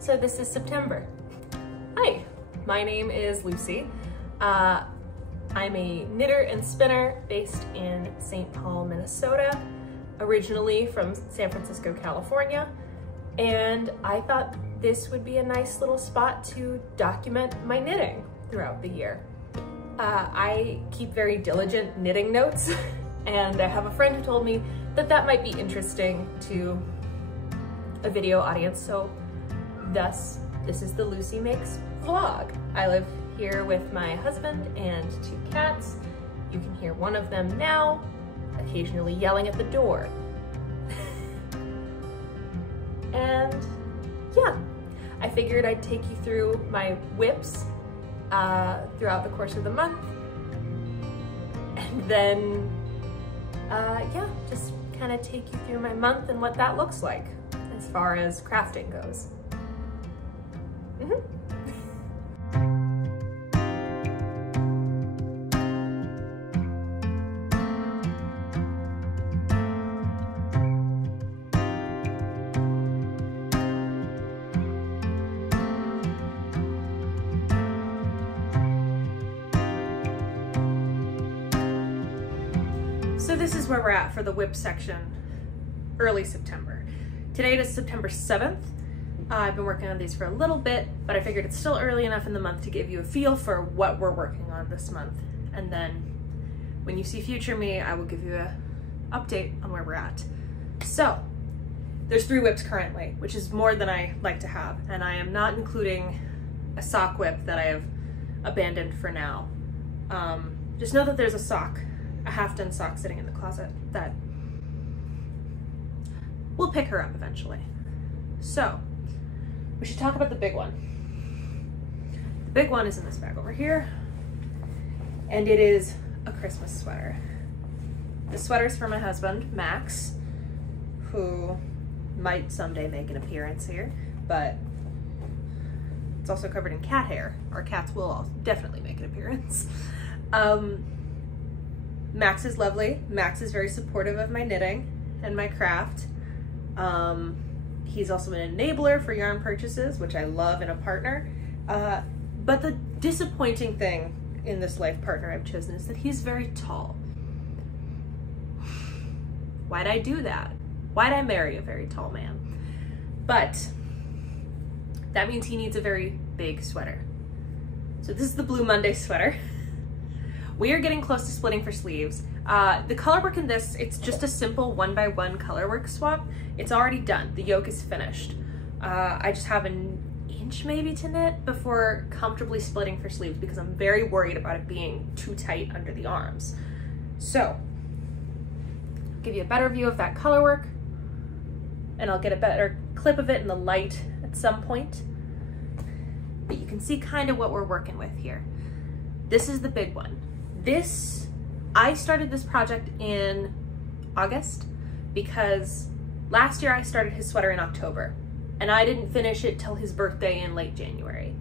So this is September. Hi, my name is Lucy. I'm a knitter and spinner based in St. Paul, Minnesota, originally from San Francisco, California. And I thought this would be a nice little spot to document my knitting throughout the year. I keep very diligent knitting notes, and I have a friend who told me that that might be interesting to a video audience, so thus this is the Lucy Makes vlog. I live here with my husband and 2 cats. You can hear one of them now, occasionally yelling at the door. And yeah, I figured I'd take you through my whips throughout the course of the month. And then, yeah, just kind of take you through my month and what that looks like as far as crafting goes. So this is where we're at for the whip section, early September. Today is September 7th. I've been working on these for a little bit, but I figured it's still early enough in the month to give you a feel for what we're working on this month. And then when you see future me, I will give you an update on where we're at. So there's 3 whips currently, which is more than I like to have. And I am not including a sock whip that I have abandoned for now. Just know that there's a half-done sock sitting in the closet that we'll pick her up eventually. So we should talk about the big one. The big one is in this bag over here, and it is a Christmas sweater. The sweater's for my husband, Max, who might someday make an appearance here, but it's also covered in cat hair. Our cats will definitely make an appearance. Max is lovely. Max is very supportive of my knitting and my craft. He's also an enabler for yarn purchases, which I love in a partner. But the disappointing thing in this life partner I've chosen is that he's very tall. Why'd I do that? Why'd I marry a very tall man? But that means he needs a very big sweater. So this is the Blue Monday sweater. We are getting close to splitting for sleeves. The color work in this, it's just a simple 1x1 color work swap. It's already done. The yoke is finished. I just have an inch maybe to knit before comfortably splitting for sleeves because I'm very worried about it being too tight under the arms. So, I'll give you a better view of that color work, and I'll get a better clip of it in the light at some point. But you can see kind of what we're working with here. This is the big one. I started this project in August because last year I started his sweater in October and I didn't finish it till his birthday in late January.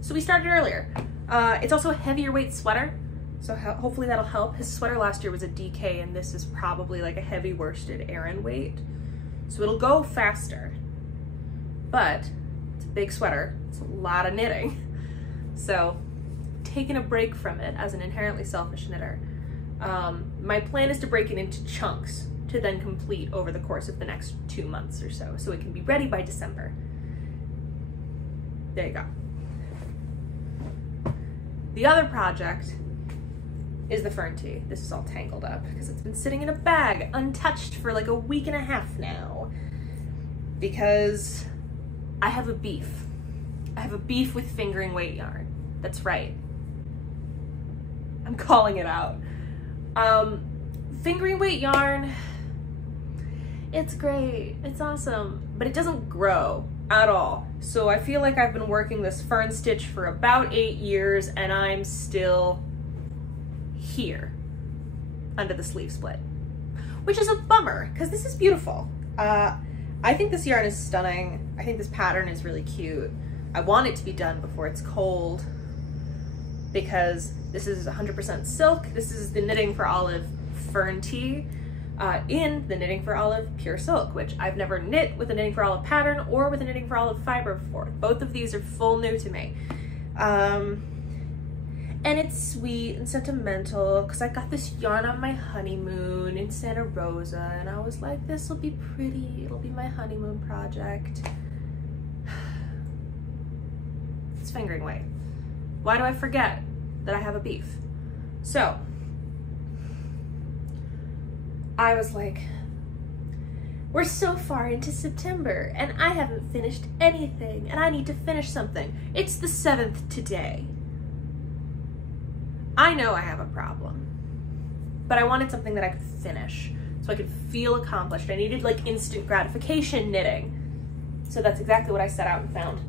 So we started earlier. It's also a heavier weight sweater, so hopefully that'll help. His sweater last year was a DK and this is probably like a heavy worsted Aran weight. So it'll go faster, but it's a big sweater. It's a lot of knitting. So taking a break from it as an inherently selfish knitter. My plan is to break it into chunks to then complete over the course of the next 2 months or so it can be ready by December. There you go. The other project is the Fern tee. This is all tangled up because it's been sitting in a bag untouched for like a week and a half now because I have a beef. I have a beef with fingering weight yarn. That's right. I'm calling it out. Fingering weight yarn, it's great, it's awesome, but it doesn't grow at all. So I feel like I've been working this Fern stitch for about 8 years and I'm still here under the sleeve split, which is a bummer because this is beautiful. I think this yarn is stunning. I think this pattern is really cute. I want it to be done before it's cold because this is 100% silk. This is the Knitting for Olive Fern tee. in the Knitting for Olive Pure Silk, which I've never knit with a Knitting for Olive pattern or with a Knitting for Olive fiber before. Both of these are full new to me. And it's sweet and sentimental because I got this yarn on my honeymoon in Santa Rosa, and I was like, this will be pretty, it'll be my honeymoon project. It's fingering weight. Why do I forget that I have a beef? So I was like, we're so far into September and I haven't finished anything and I need to finish something. It's the 7th today. I know I have a problem, but I wanted something that I could finish so I could feel accomplished. I needed like instant gratification knitting. So that's exactly what I set out and found.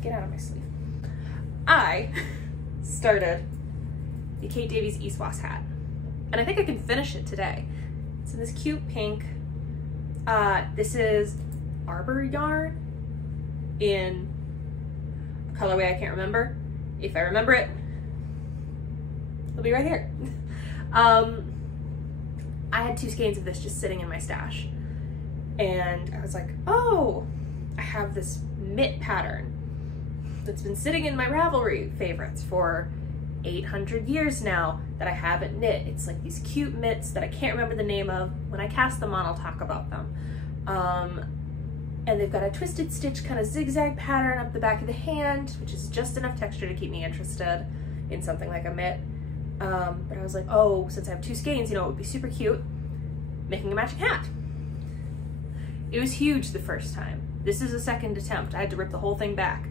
Get out of my sleeve. I started the Kate Davies Easwas hat, and I think I can finish it today. It's in this cute pink. This is Arbor yarn in a colorway I can't remember. If I remember it, it'll be right here. I had 2 skeins of this just sitting in my stash, and I was like, oh, I have this mitt pattern that's been sitting in my Ravelry favorites for 800 years now that I haven't knit. It's like these cute mitts that I can't remember the name of. When I cast them on, I'll talk about them. And they've got a twisted stitch kind of zigzag pattern up the back of the hand, which is just enough texture to keep me interested in something like a mitt. But I was like, oh, since I have 2 skeins, you know, it would be super cute making a matching hat. It was huge the first time. This is a second attempt. I had to rip the whole thing back.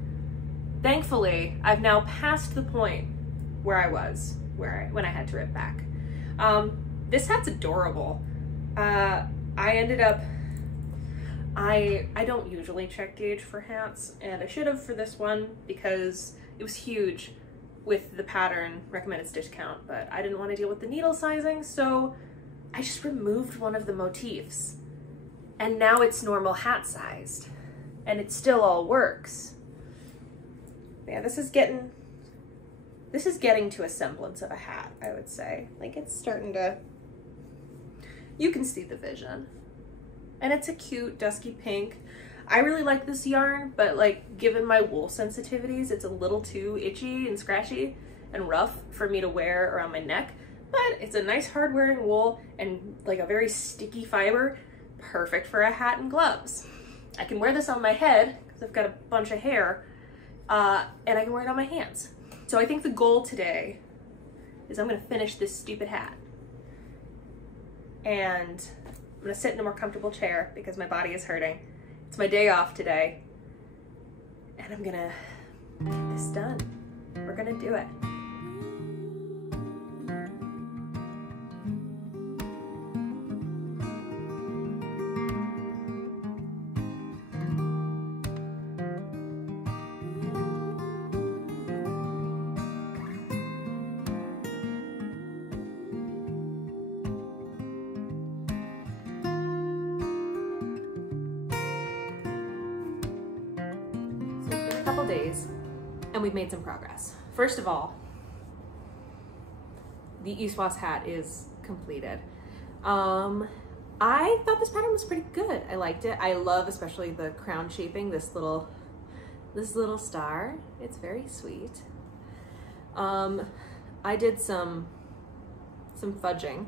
Thankfully, I've now passed the point where I was, when I had to rip back. This hat's adorable. I ended up, I don't usually check gauge for hats, and I should have for this one because it was huge with the pattern recommended stitch count, but I didn't want to deal with the needle sizing, so I just removed one of the motifs. And now it's normal hat sized, and it still all works. Yeah, this is getting to a semblance of a hat, I would say. Like, it's starting to, you can see the vision. And it's a cute dusky pink. I really like this yarn, but like, given my wool sensitivities, it's a little too itchy and scratchy and rough for me to wear around my neck. But it's a nice hard wearing wool and like a very sticky fiber, perfect for a hat and gloves. I can wear this on my head because I've got a bunch of hair, and I can wear it on my hands. So I think the goal today is I'm gonna finish this stupid hat. And I'm gonna sit in a more comfortable chair because my body is hurting. It's my day off today. And I'm gonna get this done. We're gonna do it. Days and we've made some progress. First of all, the Easwas hat is completed. I thought this pattern was pretty good. I liked it. I love especially the crown shaping, this little star. It's very sweet. I did some fudging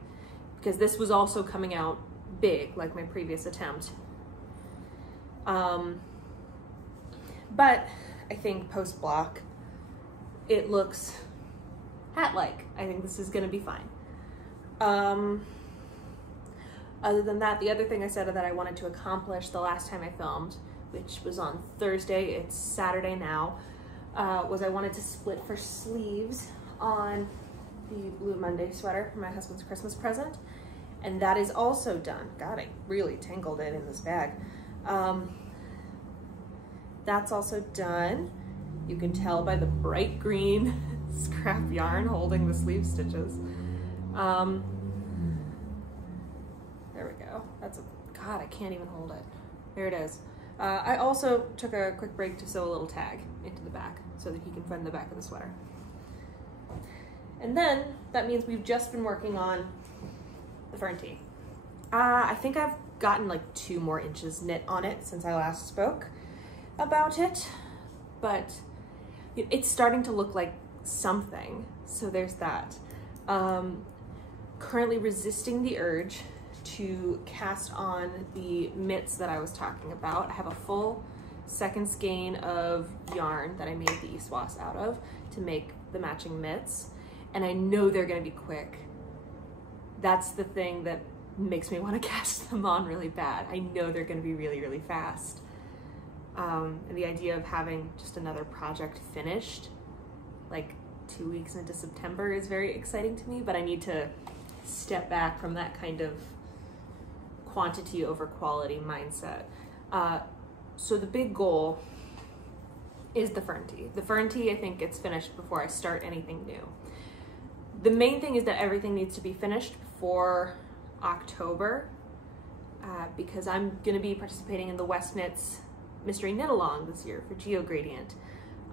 because this was also coming out big like my previous attempt. But I think post-block, it looks hat-like. I think this is gonna be fine. Other than that, the other thing I said that I wanted to accomplish the last time I filmed, which was on Thursday, it's Saturday now, was I wanted to split for sleeves on the Blue Monday sweater for my husband's Christmas present. And that is also done. God, I really tangled it in this bag. That's also done. You can tell by the bright green scrap yarn holding the sleeve stitches. There we go. God, I can't even hold it. There it is. I also took a quick break to sew a little tag into the back so that he can find the back of the sweater. And then that means we've just been working on the Fern tee? I think I've gotten like 2 more inches knit on it since I last spoke about it, but it's starting to look like something, so there's that. Currently resisting the urge to cast on the mitts that I was talking about. I have a full second skein of yarn that I made the Easwas out of to make the matching mitts, and I know they're gonna be quick. That's the thing that makes me want to cast them on really bad. I know they're gonna be really, really fast. And the idea of having just another project finished like 2 weeks into September is very exciting to me, but I need to step back from that kind of quantity over quality mindset. So the big goal is the Fern tee. The Fern tee, I think, gets finished before I start anything new. The main thing is that everything needs to be finished before October, because I'm gonna be participating in the West Knits Mystery Knit Along this year for Geogradient,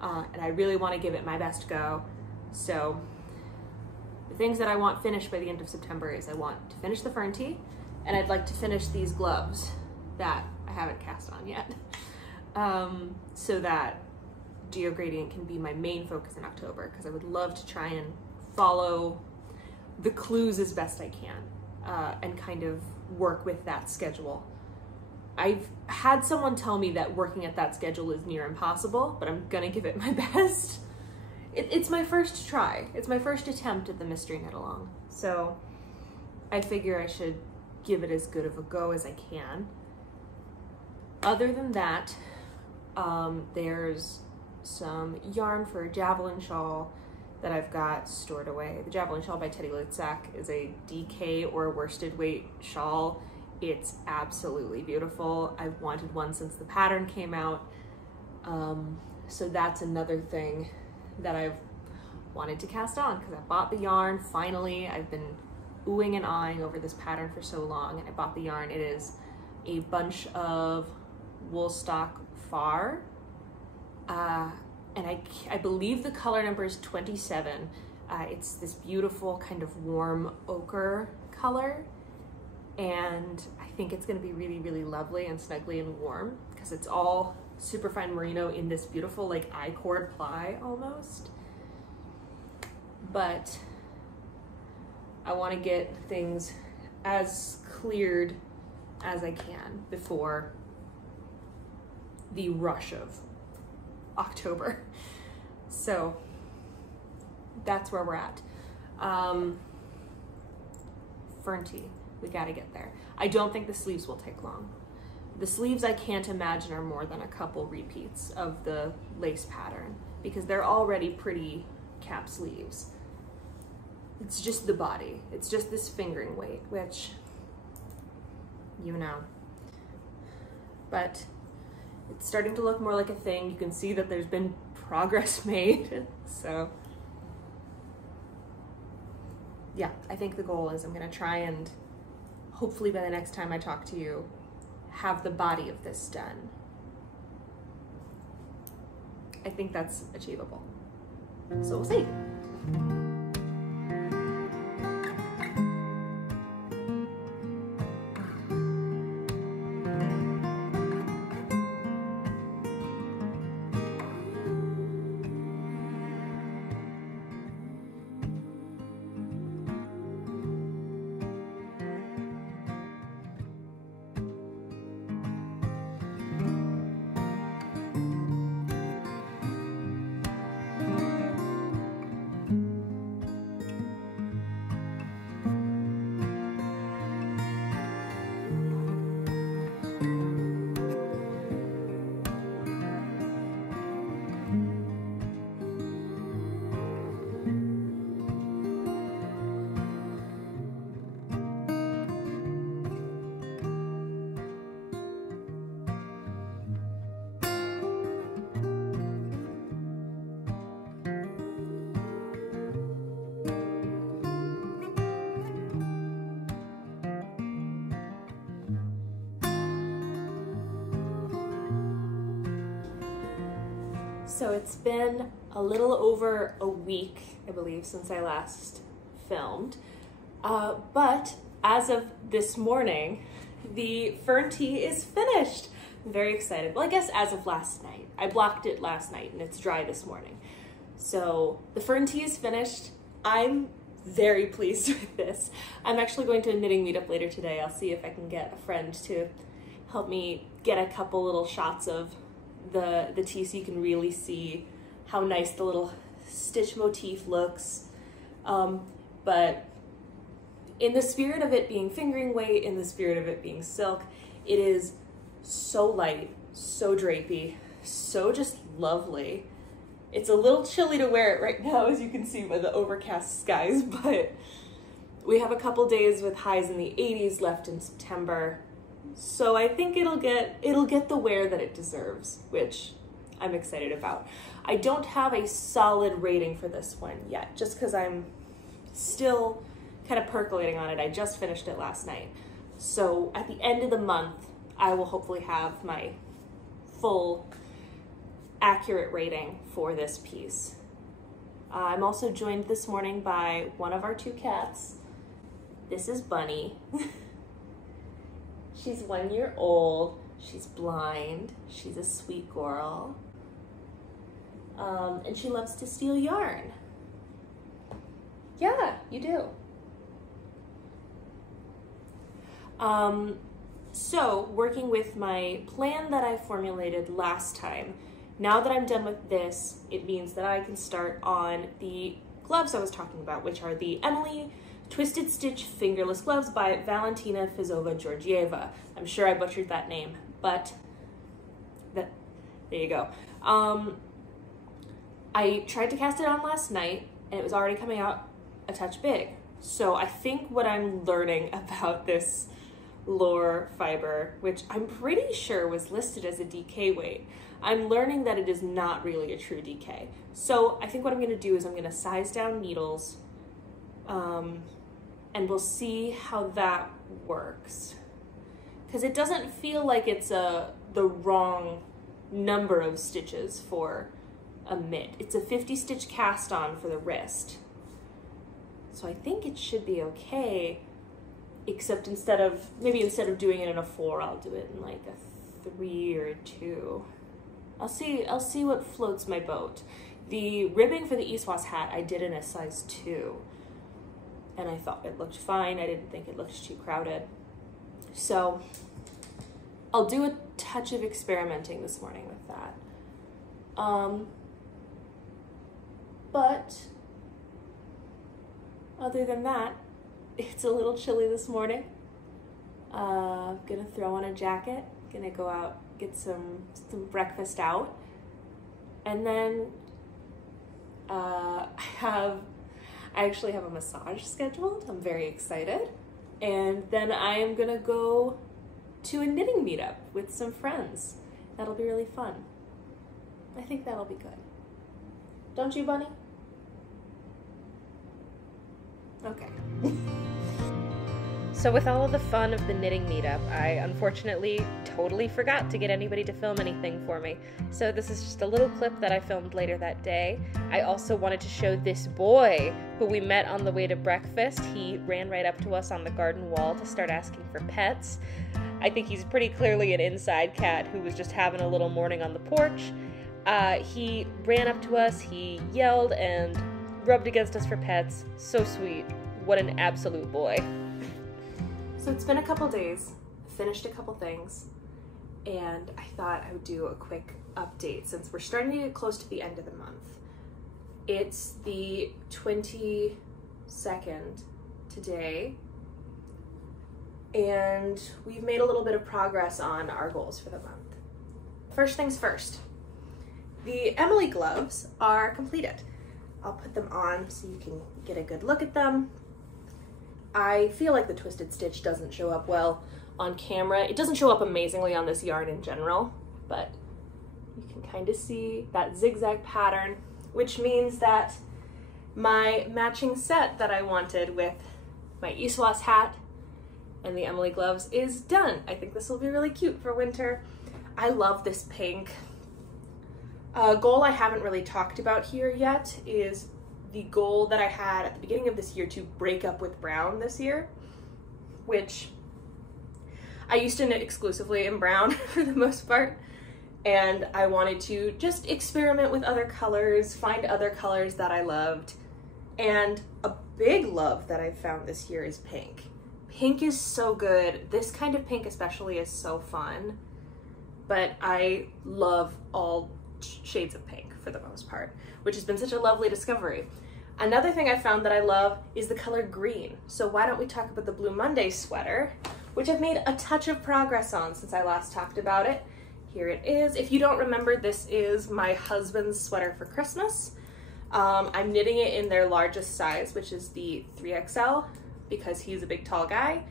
and I really want to give it my best go. So the things that I want finished by the end of September is I want to finish the Fern tee, and I'd like to finish these gloves that I haven't cast on yet, so that Geogradient can be my main focus in October, because I would love to try and follow the clues as best I can, and kind of work with that schedule. I've had someone tell me that working at that schedule is near impossible, but I'm gonna give it my best. It's my first try. It's my first attempt at the Mystery Knit Along, so I figure I should give it as good of a go as I can. Other than that, there's some yarn for a javelin shawl that I've got stored away. The javelin shawl by Teti Lutsak is a DK or a worsted weight shawl. It's absolutely beautiful. I've wanted one since the pattern came out. So that's another thing that I've wanted to cast on, because I bought the yarn finally. I've been oohing and eyeing over this pattern for so long, and I bought the yarn. It is a bunch of Woolstock Far, and I believe the color number is 27. It's this beautiful kind of warm ochre color, and I think it's gonna be really, really lovely and snuggly and warm, because it's all superfine merino in this beautiful like I-cord ply almost. But I want to get things as cleared as I can before the rush of October. So that's where we're at. Fern tee, we gotta get there. I don't think the sleeves will take long. The sleeves I can't imagine are more than a couple repeats of the lace pattern, because they're already pretty cap sleeves. It's just the body. It's just this fingering weight, which, you know. But it's starting to look more like a thing. You can see that there's been progress made. So yeah, I think the goal is I'm gonna try and hopefully by the next time I talk to you, have the body of this done. I think that's achievable. So we'll see. So it's been a little over a week, I believe, since I last filmed, but as of this morning, the Fern tee is finished. I'm very excited. Well, I guess as of last night. I blocked it last night and it's dry this morning. So the Fern tee is finished. I'm very pleased with this. I'm actually going to a knitting meetup later today. I'll see if I can get a friend to help me get a couple little shots of the tee so you can really see how nice the little stitch motif looks. But in the spirit of it being fingering weight, in the spirit of it being silk, it is so light, so drapey, so just lovely. It's a little chilly to wear it right now, as you can see by the overcast skies, but we have a couple days with highs in the 80s left in September. So I think it'll get the wear that it deserves, which I'm excited about. I don't have a solid rating for this one yet, just because I'm still kind of percolating on it. I just finished it last night. So at the end of the month, I will hopefully have my full accurate rating for this piece. I'm also joined this morning by one of our 2 cats. This is Bunny. She's 1 year old. She's blind. She's a sweet girl. And she loves to steal yarn. Yeah, you do. So working with my plan that I formulated last time, now that I'm done with this, it means that I can start on the gloves I was talking about, which are the Emily Twisted Stitch Fingerless Gloves by Valentina Fezova-Georgieva. I'm sure I butchered that name, but there you go. I tried to cast it on last night and it was already coming out a touch big. So I think what I'm learning about this lore fiber, which I'm pretty sure was listed as a DK weight, I'm learning that it is not really a true DK. So I think what I'm gonna do is I'm gonna size down needles, and we'll see how that works. Because it doesn't feel like it's the wrong number of stitches for a mitt. It's a 50 stitch cast on for the wrist. So I think it should be okay, except instead of doing it in a 4, I'll do it in like a 3 or 2. I'll see what floats my boat. The ribbing for the Easwas hat I did in a size 2, and I thought it looked fine. I didn't think it looked too crowded. So I'll do a touch of experimenting this morning with that. But other than that, it's a little chilly this morning. Gonna throw on a jacket, gonna go out, get some breakfast out, and then I actually have a massage scheduled. I'm very excited. And then I am gonna go to a knitting meetup with some friends. That'll be really fun. I think that'll be good. Don't you, Bunny? Okay. So with all of the fun of the knitting meetup, I unfortunately totally forgot to get anybody to film anything for me. So this is just a little clip that I filmed later that day. I also wanted to show this boy who we met on the way to breakfast. He ran right up to us on the garden wall to start asking for pets. I think he's pretty clearly an inside cat who was just having a little morning on the porch. He ran up to us, he yelled and rubbed against us for pets. So sweet. What an absolute boy. So it's been a couple days, finished a couple things, and I thought I would do a quick update since we're starting to get close to the end of the month. It's the 22nd today, and we've made a little bit of progress on our goals for the month. First things first, the Emily gloves are completed. I'll put them on so you can get a good look at them. I feel like the twisted stitch doesn't show up well on camera. It doesn't show up amazingly on this yarn in general, but you can kind of see that zigzag pattern, which means that my matching set that I wanted with my Easwas hat and the Emily gloves is done. I think this will be really cute for winter. I love this pink. A goal I haven't really talked about here yet is the goal that I had at the beginning of this year to break up with brown this year. which I used to knit exclusively in brown for the most part, and I wanted to just experiment with other colors, find other colors that I loved, and a big love that I've found this year is pink. Pink is so good. This kind of pink especially is so fun, but I love all shades of pink for the most part, which has been such a lovely discovery. Another thing I found that I love is the color green. So why don't we talk about the Blue Monday sweater, which I've made a touch of progress on since I last talked about it. Here it is. If you don't remember, this is my husband's sweater for Christmas. I'm knitting it in their largest size, which is the 3XL, because he's a big tall guy.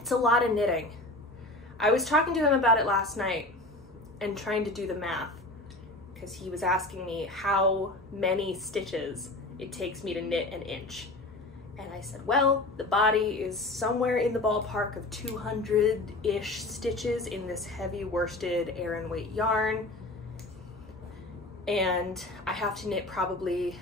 It's a lot of knitting. I was talking to him about it last night and trying to do the math, because he was asking me how many stitches it takes me to knit an inch. And I said, well, the body is somewhere in the ballpark of 200-ish stitches in this heavy worsted Aran weight yarn. And I have to knit probably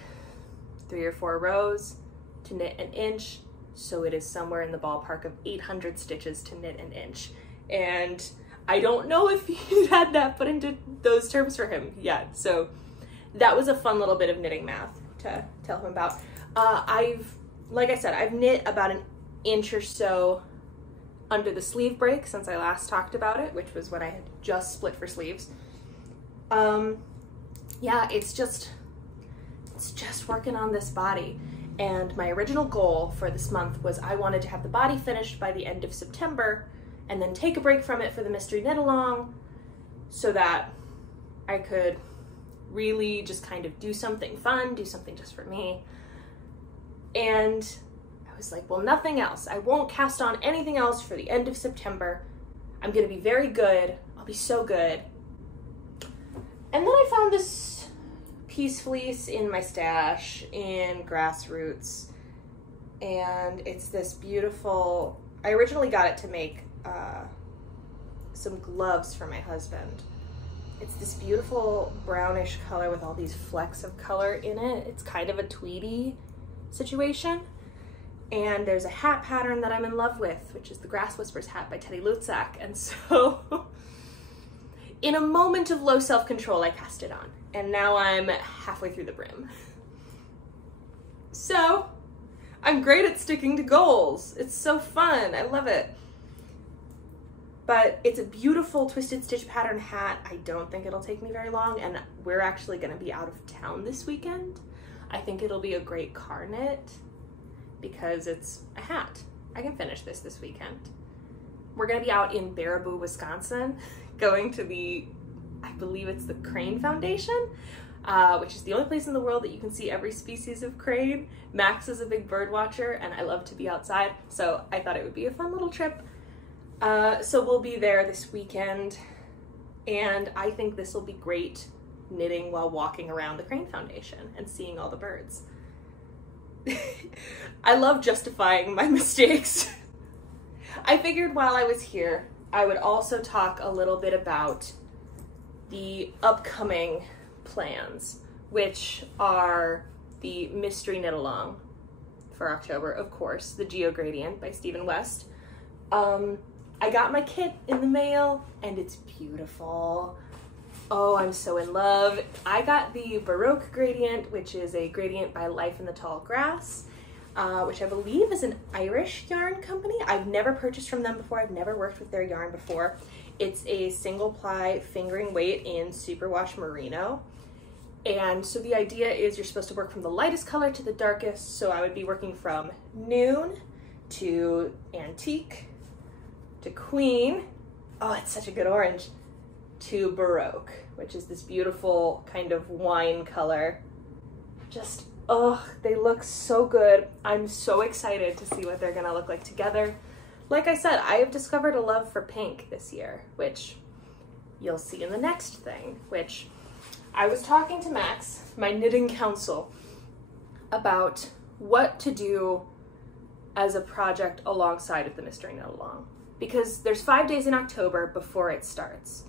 3 or 4 rows to knit an inch. So it is somewhere in the ballpark of 800 stitches to knit an inch. And I don't know if he had that put into those terms for him yet. So that was a fun little bit of knitting math to tell him about. Like I said, I've knit about an inch or so under the sleeve break since I last talked about it, which was when I had just split for sleeves. Yeah, it's just working on this body. And my original goal for this month was I wanted to have the body finished by the end of September and then take a break from it for the mystery knit along so that I could really just kind of do something fun, do something just for me. And I was like, well, nothing else. I won't cast on anything else for the end of September. I'm gonna be very good. I'll be so good. And then I found this piece fleece in my stash in Grassroots. And it's this beautiful, I originally got it to make some gloves for my husband. It's this beautiful brownish color with all these flecks of color in it. It's kind of a tweedy situation. And there's a hat pattern that I'm in love with, which is the Grass Whispers hat by Teti Lutsak. And so in a moment of low self-control, I cast it on. And now I'm halfway through the brim. So I'm great at sticking to goals. It's so fun. I love it. But it's a beautiful twisted stitch pattern hat. I don't think it'll take me very long, and we're actually gonna be out of town this weekend. I think it'll be a great car knit because it's a hat. I can finish this weekend. We're gonna be out in Baraboo, Wisconsin, going to the, I believe it's the Crane Foundation, which is the only place in the world that you can see every species of crane. Max is a big bird watcher and I love to be outside, so I thought it would be a fun little trip. So we'll be there this weekend, and I think this will be great knitting while walking around the Crane Foundation and seeing all the birds. I love justifying my mistakes. I figured while I was here, I would also talk a little bit about the upcoming plans, which are the mystery knit along for October, of course, the Geogradient by Stephen West. I got my kit in the mail and it's beautiful. Oh, I'm so in love. I got the Baroque gradient, which is a gradient by Life in the Tall Grass, which I believe is an Irish yarn company. I've never purchased from them before. I've never worked with their yarn before. It's a single ply fingering weight in superwash merino. And so the idea is you're supposed to work from the lightest color to the darkest. So I would be working from Noon to Antique to Queen. Oh, it's such a good orange. To Baroque, which is this beautiful kind of wine color. Just, oh, they look so good. I'm so excited to see what they're gonna look like together. Like I said, I have discovered a love for pink this year, which you'll see in the next thing, which I was talking to Max, my knitting counsel, about what to do as a project alongside of the Mystery Knit Along. Because there's 5 days in October before it starts.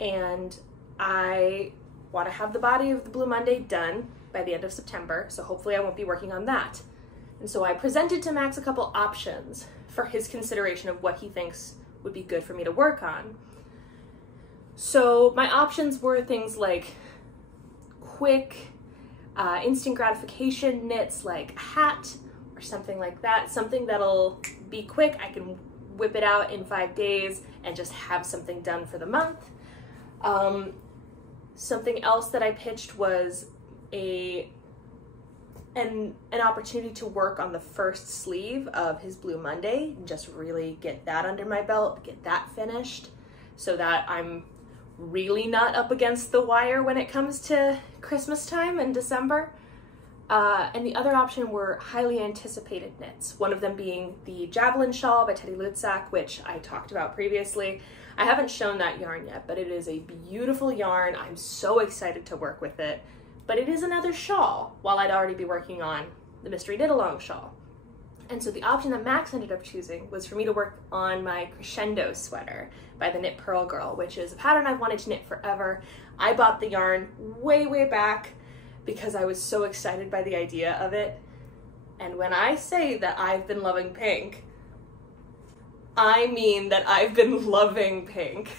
And I want to have the body of the Blue Monday done by the end of September, so hopefully I won't be working on that. And so I presented to Max a couple options for his consideration of what he thinks would be good for me to work on. So my options were things like quick, instant gratification knits, like a hat or something like that. Something that'll be quick. I can whip it out in 5 days and just have something done for the month. Something else that I pitched was an opportunity to work on the first sleeve of his Blue Monday and just really get that under my belt, get that finished so that I'm really not up against the wire when it comes to Christmas time in December. And the other option were highly anticipated knits, one of them being the Javelin Shawl by Teti Lutsak, which I talked about previously. I haven't shown that yarn yet, but it is a beautiful yarn. I'm so excited to work with it. But it is another shawl, while I'd already be working on the Mystery Knit-Along shawl. And so the option that Max ended up choosing was for me to work on my Crescendo sweater by the Knit Purl Girl, which is a pattern I've wanted to knit forever. I bought the yarn way, way back because I was so excited by the idea of it. And when I say that I've been loving pink, I mean that I've been loving pink.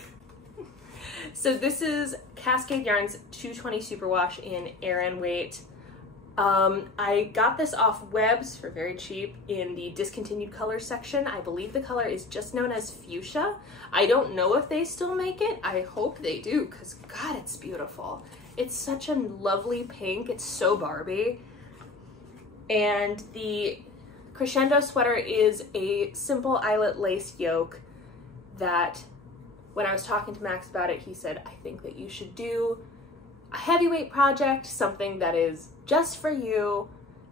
So this is Cascade Yarns 220 Superwash in Aran weight. I got this off Webs for very cheap in the discontinued colors section. I believe the color is just known as fuchsia. I don't know if they still make it. I hope they do, because God, it's beautiful. It's such a lovely pink. It's so Barbie. And the Crescendo sweater is a simple eyelet lace yoke that, when I was talking to Max about it, he said, I think that you should do a heavyweight project, something that is just for you,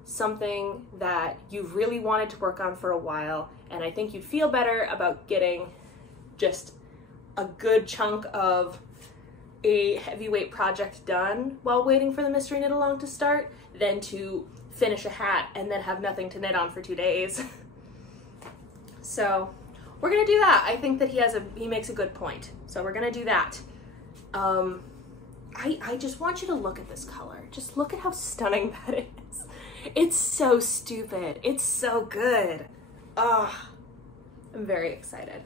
something that you've really wanted to work on for a while, and I think you'd feel better about getting just a good chunk of a heavyweight project done while waiting for the Mystery Knit-Along to start than to finish a hat and then have nothing to knit on for 2 days. So we're gonna do that. I think that he makes a good point. So we're gonna do that. I just want you to look at this color. Just look at how stunning that is. It's so stupid. It's so good. Ugh. I'm very excited.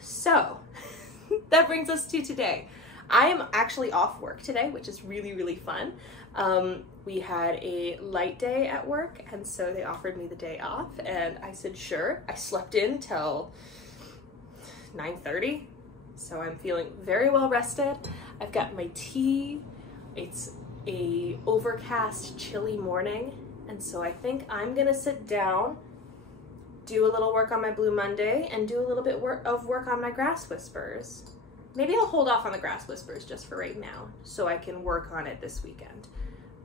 So that brings us to today. I am actually off work today, which is really, really fun. We had a light day at work, and so they offered me the day off, and I said sure. I slept in till 9:30, so I'm feeling very well rested. I've got my tea. It's a overcast, chilly morning, and so I think I'm gonna sit down, do a little work on my Blue Monday, and do a little bit of work on my Grass Whispers. Maybe I'll hold off on the Grass Whispers just for right now, so I can work on it this weekend.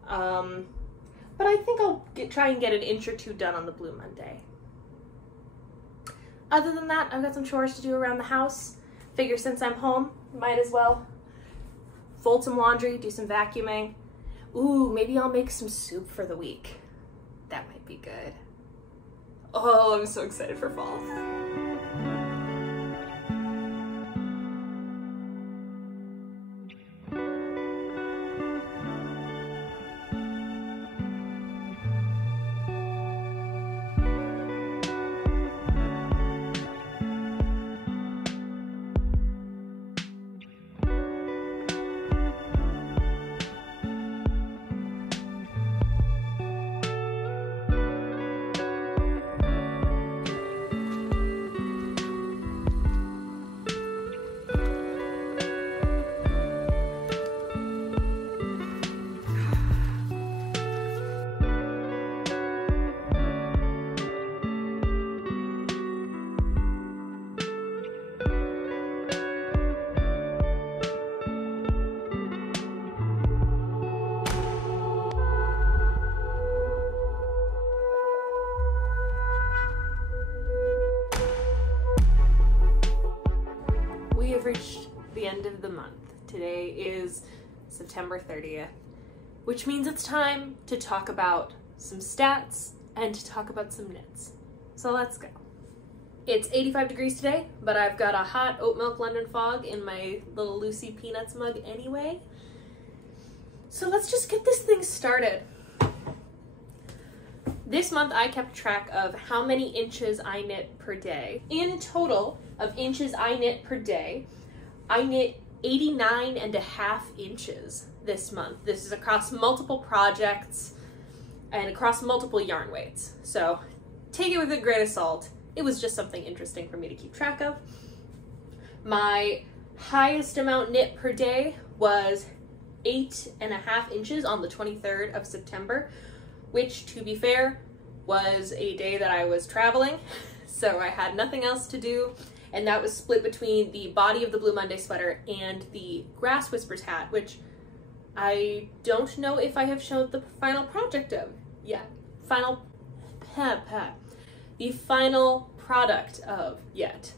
But I think I'll try and get an inch or two done on the Blue Monday. Other than that, I've got some chores to do around the house. Figure since I'm home, might as well fold some laundry, do some vacuuming. Ooh, maybe I'll make some soup for the week. That might be good. Oh, I'm so excited for fall. Reached the end of the month. Today is September 30th, which means it's time to talk about some stats and to talk about some knits. So let's go. It's 85 degrees today, but I've got a hot oat milk London fog in my little Lucy Peanuts mug anyway. So let's just get this thing started. This month I kept track of how many inches I knit per day. In total of inches I knit per day, I knit 89.5 inches this month. This is across multiple projects and across multiple yarn weights. So take it with a grain of salt. It was just something interesting for me to keep track of. My highest amount knit per day was 8.5 inches on the 23rd of September, which, to be fair, was a day that I was traveling, so I had nothing else to do, and that was split between the body of the Blue Monday sweater and the Grass Whispers hat, which I don't know if I have shown the final project of yet. The final product of yet.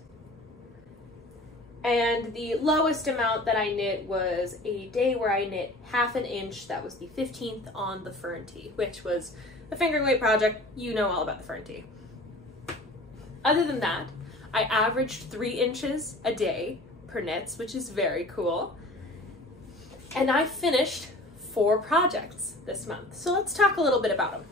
And the lowest amount that I knit was a day where I knit 1/2 inch. That was the 15th on the Fern tee, which was a fingering weight project. You know all about the Fern tee. Other than that, I averaged 3 inches a day per knits, which is very cool. And I finished 4 projects this month. So let's talk a little bit about them.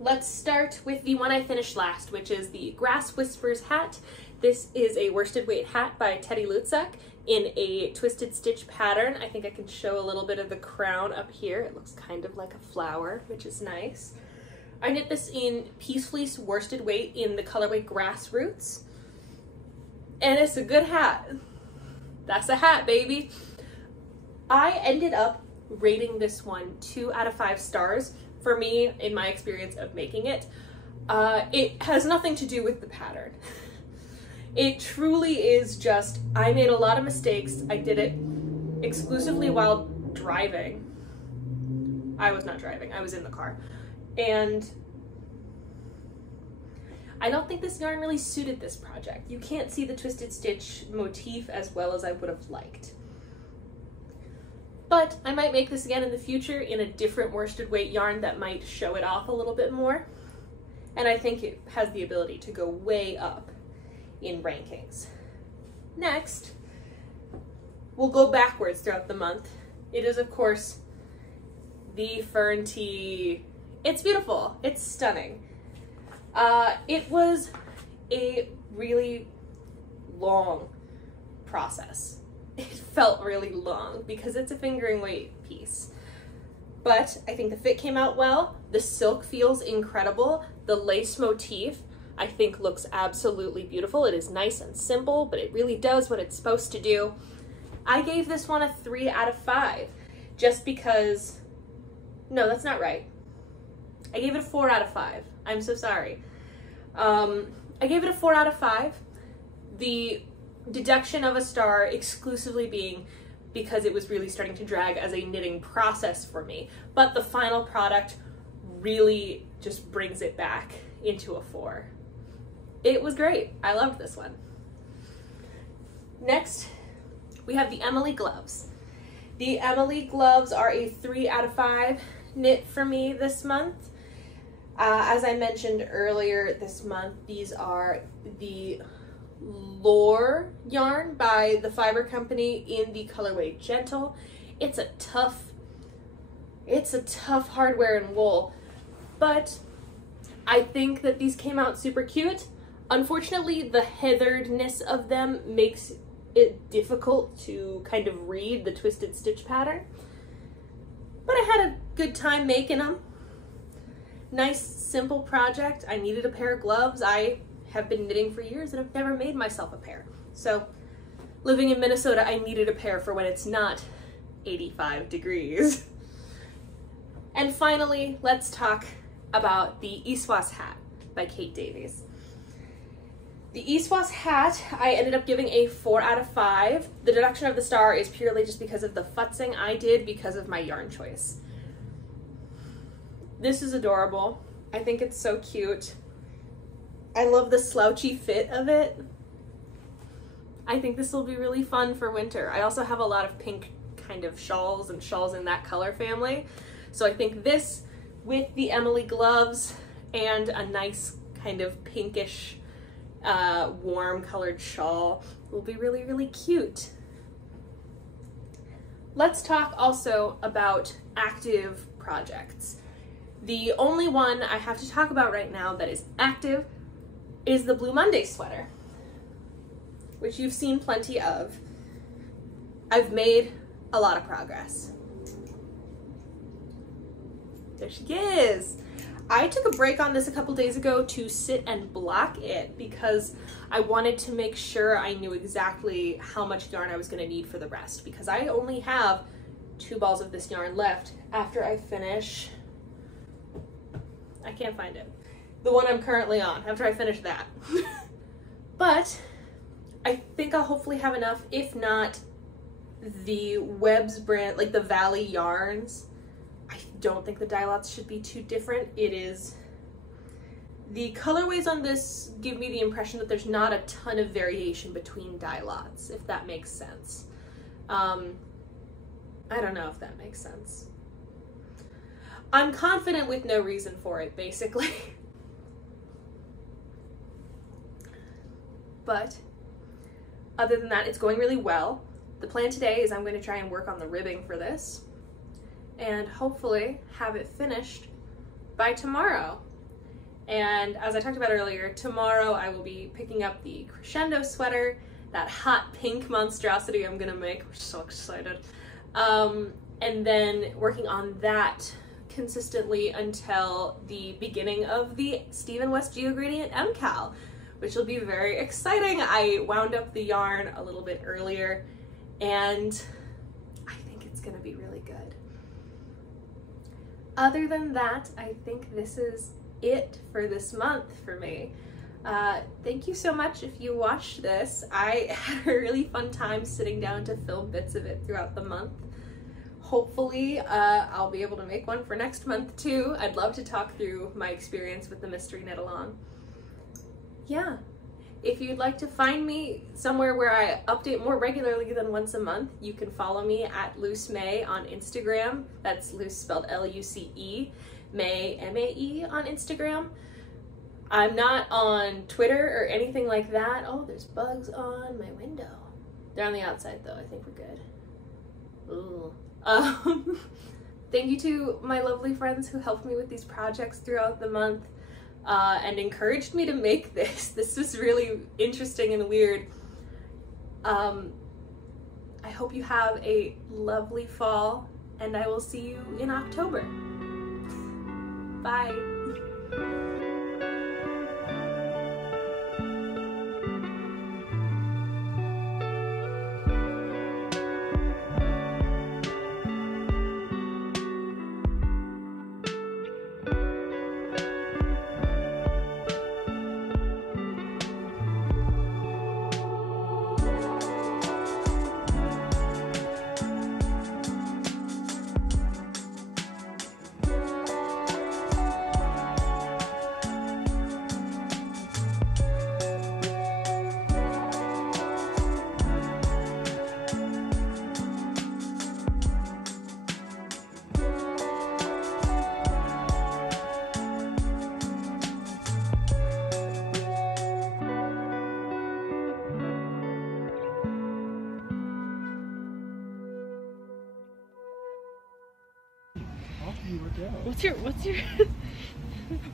Let's start with the one I finished last, which is the Grass Whispers hat. This is a worsted weight hat by Teti Lutsak in a twisted stitch pattern. I think I can show a little bit of the crown up here. It looks kind of like a flower, which is nice. I knit this in Peace Fleece worsted weight in the colorway Grassroots. And it's a good hat. That's a hat, baby. I ended up rating this one 2 out of 5 stars. For me, in my experience of making it, it has nothing to do with the pattern. It truly is just, I made a lot of mistakes. I did it exclusively while driving. I was not driving, I was in the car. And I don't think this yarn really suited this project. You can't see the twisted stitch motif as well as I would have liked. But I might make this again in the future in a different worsted weight yarn that might show it off a little bit more. And I think it has the ability to go way up in rankings. Next, we'll go backwards throughout the month. It is, of course, the Fern tee. It's beautiful. It's stunning. It was a really long process. It felt really long because it's a fingering weight piece. But I think the fit came out well. The silk feels incredible. The lace motif, I think, looks absolutely beautiful. It is nice and simple, but it really does what it's supposed to do. I gave this one a 3 out of 5 just because, no, that's not right. I gave it a 4 out of 5. I'm so sorry. I gave it a 4 out of 5. The deduction of a star exclusively being because it was really starting to drag as a knitting process for me. But the final product really just brings it back into a 4. It was great. I loved this one. Next, we have the Emily gloves. The Emily gloves are a 3 out of 5 knit for me this month. As I mentioned earlier this month, these are the Lore yarn by the Fiber Company in the colorway Gentle. It's a tough hardware and wool, but I think that these came out super cute. Unfortunately, the heatheredness of them makes it difficult to kind of read the twisted stitch pattern, but I had a good time making them. Nice, simple project. I needed a pair of gloves. I have been knitting for years and I've never made myself a pair. So living in Minnesota, I needed a pair for when it's not 85 degrees. And finally, let's talk about the Easwas hat by Kate Davies. The Easwas hat, I ended up giving a 4 out of 5. The deduction of the star is purely just because of the futzing I did because of my yarn choice. This is adorable. I think it's so cute. I love the slouchy fit of it. I think this will be really fun for winter. I also have a lot of pink kind of shawls and shawls in that color family. So I think this with the Emily gloves and a nice kind of pinkish warm colored shawl will be really, really cute. . Let's talk also about active projects. The only one I have to talk about right now that is active is the Blue Monday sweater, which you've seen plenty of. I've made a lot of progress. There she is. I took a break on this a couple days ago to sit and block it because I wanted to make sure I knew exactly how much yarn I was going to need for the rest, because I only have 2 balls of this yarn left after I finish, I can't find it, the one I'm currently on, after I finish that. But I think I'll hopefully have enough, if not the Webb's brand, like the Valley yarns. I don't think the dye lots should be too different. It is, the colorways on this give me the impression that there's not a ton of variation between dye lots, if that makes sense. I don't know if that makes sense. I'm confident with no reason for it, basically. But other than that, it's going really well. The plan today is I'm going to try and work on the ribbing for this and hopefully have it finished by tomorrow. And as I talked about earlier, tomorrow I will be picking up the Crescendo sweater, that hot pink monstrosity I'm gonna make. We're so excited. And then working on that consistently until the beginning of the Steve & West Geogradient MKAL, which will be very exciting. I wound up the yarn a little bit earlier and I think it's gonna be really good. Other than that, I think this is it for this month for me. Thank you so much if you watched this. I had a really fun time sitting down to film bits of it throughout the month. Hopefully I'll be able to make one for next month too. I'd love to talk through my experience with the mystery knit along. Yeah, if you'd like to find me somewhere where I update more regularly than once a month, you can follow me at Luce May on Instagram. That's Luce spelled L-U-C-E, May, M-A-E on Instagram. I'm not on Twitter or anything like that. Oh, there's bugs on my window. They're on the outside though, I think we're good. Ooh. Thank you to my lovely friends who helped me with these projects throughout the month and encouraged me to make this. This was really interesting and weird. I hope you have a lovely fall and I will see you in October. Bye.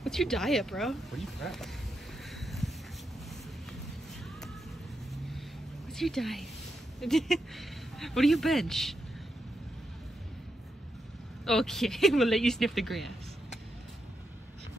What's your diet, bro? What do you prep? What's your diet? What do you bench? Okay, we'll let you sniff the grass.